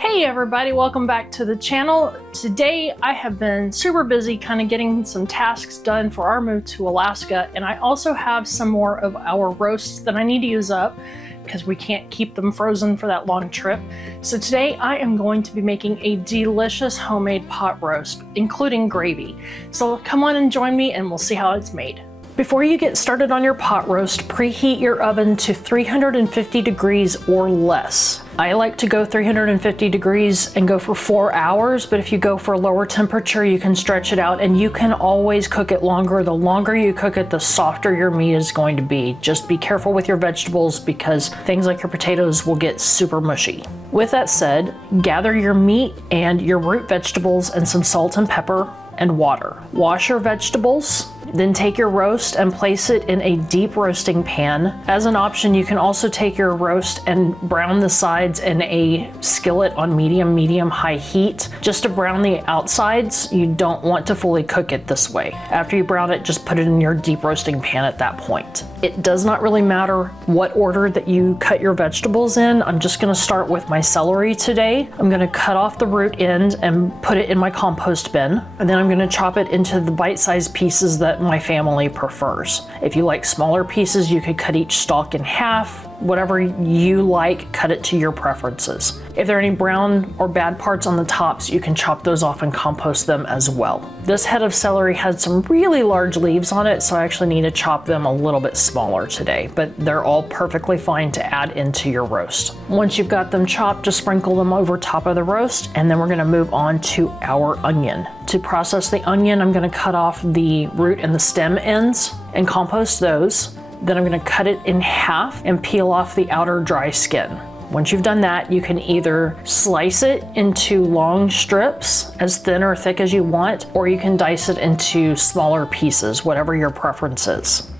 Hey everybody, welcome back to the channel. Today I have been super busy kind of getting some tasks done for our move to Alaska, and I also have some more of our roasts that I need to use up because we can't keep them frozen for that long trip. So today I am going to be making a delicious homemade pot roast, including gravy. So come on and join me and we'll see how it's made. Before you get started on your pot roast, preheat your oven to 350 degrees or less. I like to go 350 degrees and go for 4 hours, but if you go for a lower temperature, you can stretch it out and you can always cook it longer. The longer you cook it, the softer your meat is going to be. Just be careful with your vegetables because things like your potatoes will get super mushy. With that said, gather your meat and your root vegetables and some salt and pepper and water. Wash your vegetables, then take your roast and place it in a deep roasting pan. As an option, you can also take your roast and brown the sides in a skillet on medium-high heat. Just to brown the outsides, you don't want to fully cook it this way. After you brown it, just put it in your deep roasting pan at that point. It does not really matter what order that you cut your vegetables in. I'm just gonna start with my celery today. I'm gonna cut off the root end and put it in my compost bin. And then I'm gonna chop it into the bite-sized pieces that my family prefers. If you like smaller pieces, you could cut each stalk in half. Whatever you like, cut it to your preferences. If there are any brown or bad parts on the tops, you can chop those off and compost them as well. This head of celery had some really large leaves on it, so I actually need to chop them a little bit smaller today, but they're all perfectly fine to add into your roast. Once you've got them chopped, just sprinkle them over top of the roast, and then we're gonna move on to our onion. To process the onion, I'm gonna cut off the root and the stem ends and compost those. Then I'm gonna cut it in half and peel off the outer dry skin. Once you've done that, you can either slice it into long strips, as thin or thick as you want, or you can dice it into smaller pieces, whatever your preference is.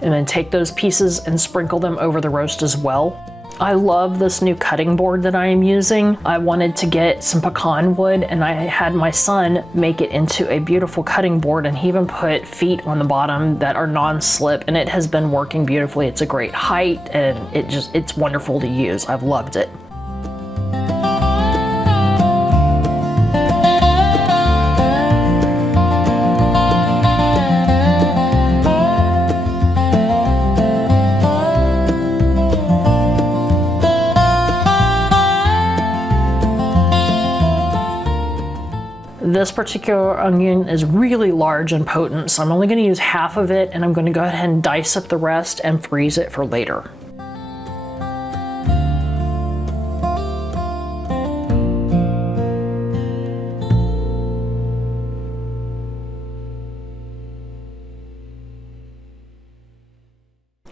And then take those pieces and sprinkle them over the roast as well. I love this new cutting board that I am using. I wanted to get some pecan wood and I had my son make it into a beautiful cutting board, and he even put feet on the bottom that are non-slip, and it has been working beautifully. It's a great height and it's wonderful to use. I've loved it. This particular onion is really large and potent, so I'm only going to use half of it, and I'm going to go ahead and dice up the rest and freeze it for later.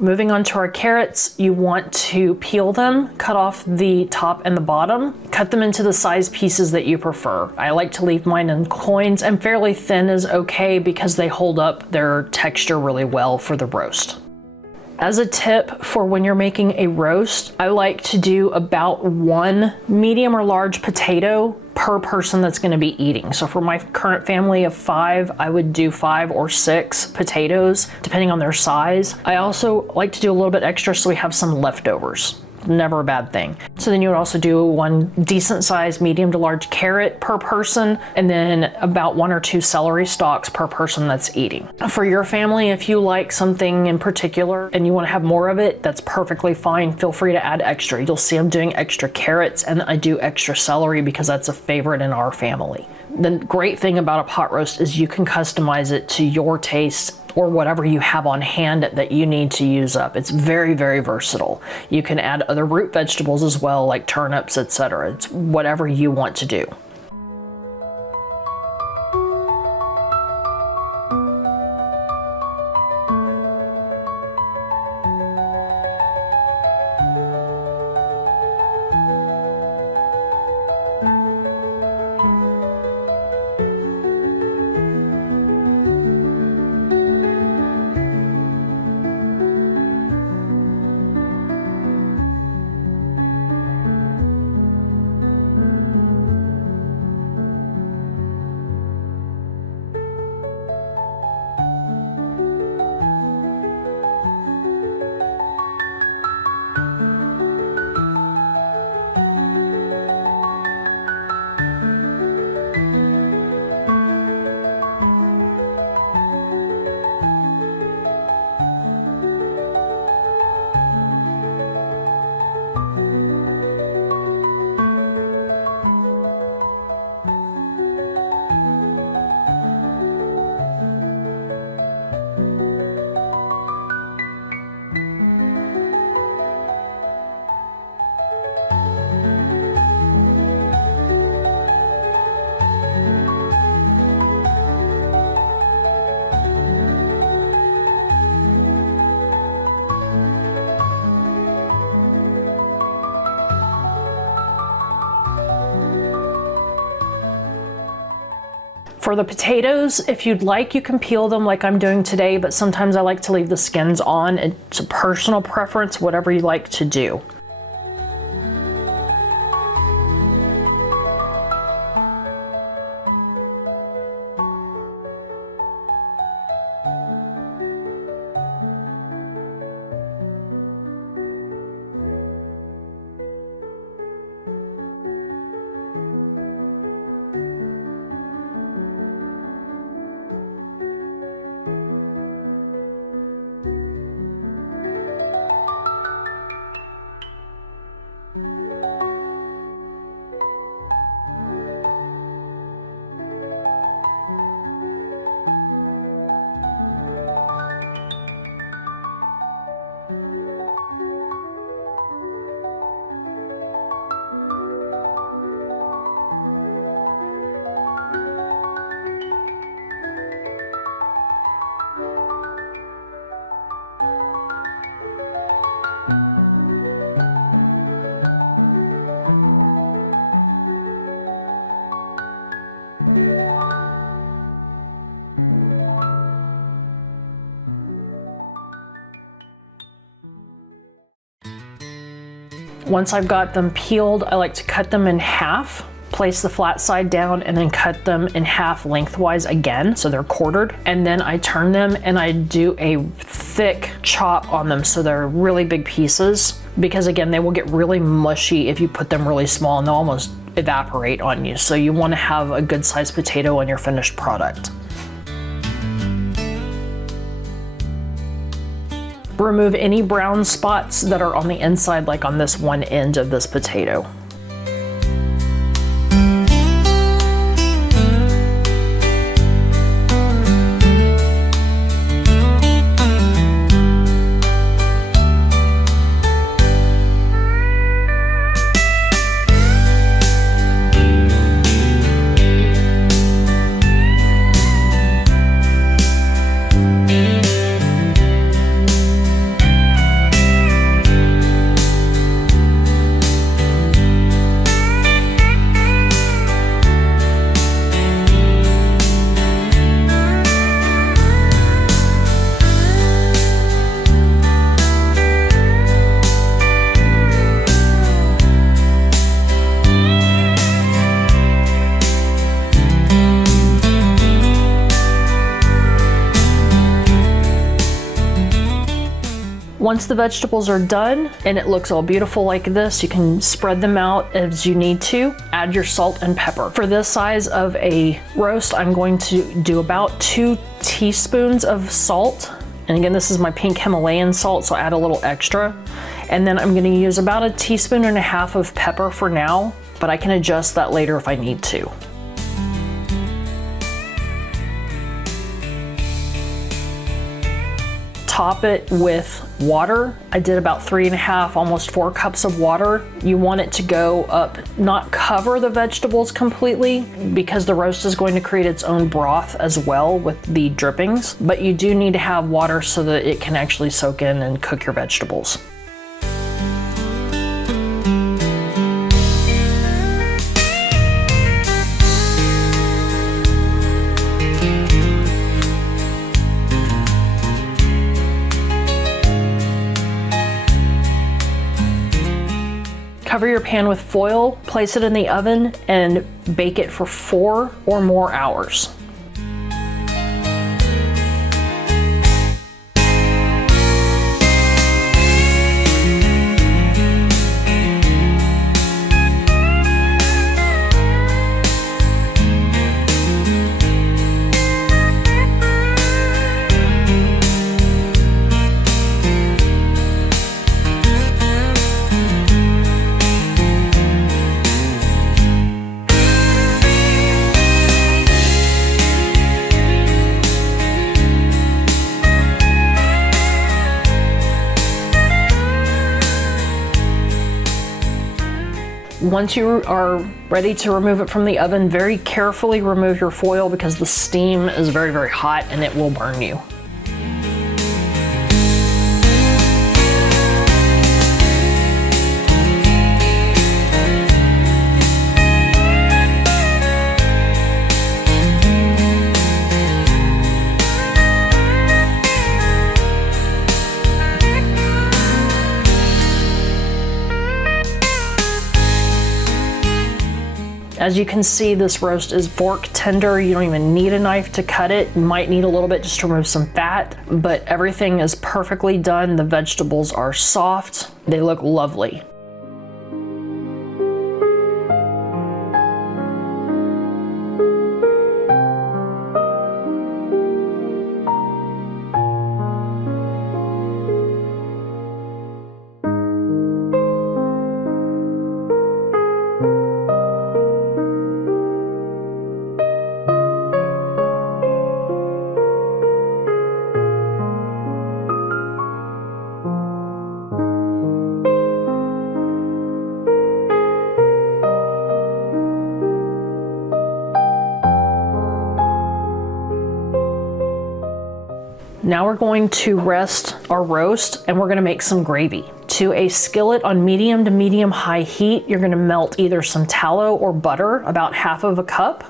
Moving on to our carrots, you want to peel them, cut off the top and the bottom, cut them into the size pieces that you prefer. I like to leave mine in coins, and fairly thin is okay because they hold up their texture really well for the roast. As a tip for when you're making a roast, I like to do about 1 medium or large potato per person that's going to be eating. So for my current family of 5, I would do 5 or 6 potatoes, depending on their size. I also like to do a little bit extra so we have some leftovers. Never a bad thing. So then you would also do 1 decent sized medium to large carrot per person, and then about 1 or 2 celery stalks per person that's eating. For your family, if you like something in particular and you want to have more of it, that's perfectly fine. Feel free to add extra. You'll see I'm doing extra carrots and I do extra celery because that's a favorite in our family. The great thing about a pot roast is you can customize it to your taste or whatever you have on hand that you need to use up. It's very, very versatile. You can add other root vegetables as well, like turnips, etc. It's whatever you want to do. For the potatoes, if you'd like, you can peel them like I'm doing today, but sometimes I like to leave the skins on. It's a personal preference, whatever you like to do. Once I've got them peeled, I like to cut them in half, place the flat side down, and then cut them in half lengthwise again, so they're quartered. And then I turn them and I do a thick chop on them so they're really big pieces, because again, they will get really mushy if you put them really small and they'll almost evaporate on you. So you want to have a good sized potato on your finished product. Remove any brown spots that are on the inside, like on this one end of this potato. Once the vegetables are done and it looks all beautiful like this, you can spread them out as you need to. Add your salt and pepper. For this size of a roast, I'm going to do about 2 teaspoons of salt. And again, this is my pink Himalayan salt, so add a little extra. And then I'm gonna use about 1.5 teaspoons of pepper for now, but I can adjust that later if I need to. Top it with water. I did about 3.5, almost 4 cups of water. You want it to go up, not cover the vegetables completely, because the roast is going to create its own broth as well with the drippings, but you do need to have water so that it can actually soak in and cook your vegetables. Cover your pan with foil, place it in the oven, and bake it for 4 or more hours. Once you are ready to remove it from the oven, very carefully remove your foil because the steam is very, very hot and it will burn you. As you can see, this roast is fork tender. You don't even need a knife to cut it. You might need a little bit just to remove some fat, but everything is perfectly done. The vegetables are soft. They look lovely. Now we're going to rest our roast and we're gonna make some gravy. To a skillet on medium to medium high heat, you're gonna melt either some tallow or butter, about half of a cup.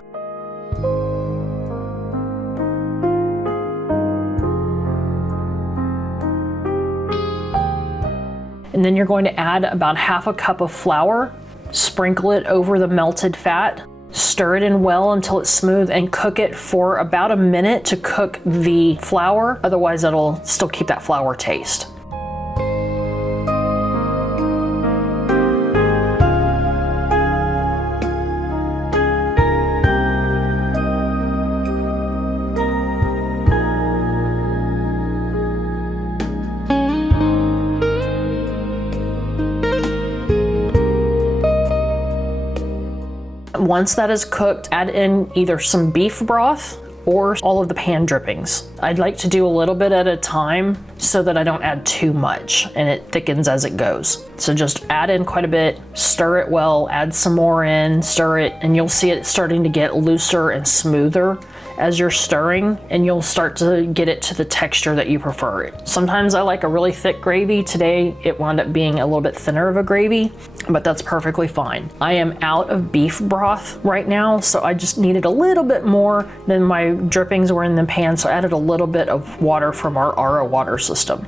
And then you're going to add about half a cup of flour, sprinkle it over the melted fat, stir it in well until it's smooth, and cook it for about a minute to cook the flour. Otherwise, it'll still keep that flour taste. Once that is cooked, add in either some beef broth or all of the pan drippings. I'd like to do a little bit at a time so that I don't add too much and it thickens as it goes. So just add in quite a bit, stir it well, add some more in, stir it, and you'll see it starting to get looser and smoother as you're stirring, and you'll start to get it to the texture that you prefer. Sometimes I like a really thick gravy. Today it wound up being a little bit thinner of a gravy, but that's perfectly fine. I am out of beef broth right now, so I just needed a little bit more than my drippings were in the pan, so I added a little bit of water from our RO water system.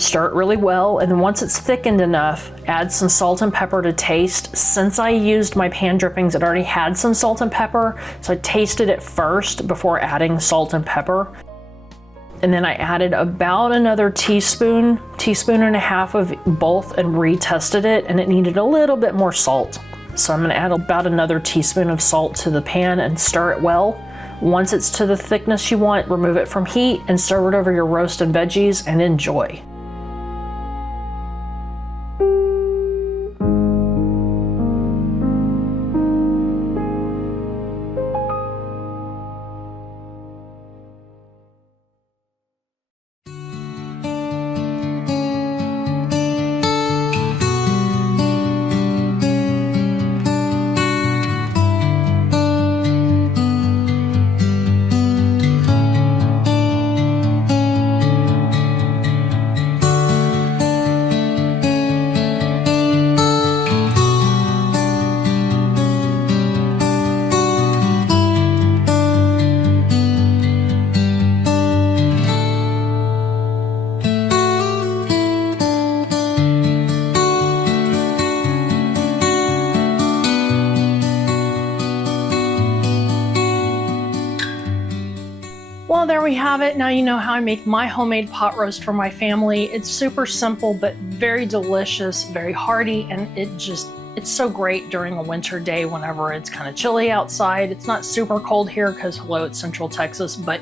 Stir it really well, and then once it's thickened enough, add some salt and pepper to taste. Since I used my pan drippings, it already had some salt and pepper, so I tasted it first before adding salt and pepper. And then I added about another teaspoon and a half of both and retested it, and it needed a little bit more salt. So I'm gonna add about another teaspoon of salt to the pan and stir it well. Once it's to the thickness you want, remove it from heat and serve it over your roast and veggies and enjoy. Well, there we have it. Now you know how I make my homemade pot roast for my family. It's super simple, but very delicious, very hearty, and it's so great during a winter day whenever it's kind of chilly outside. It's not super cold here because, hello, it's Central Texas, but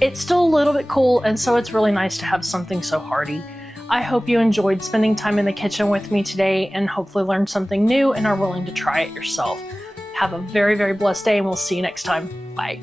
it's still a little bit cool, and so it's really nice to have something so hearty. I hope you enjoyed spending time in the kitchen with me today and hopefully learned something new and are willing to try it yourself. Have a very, very blessed day, and we'll see you next time. Bye.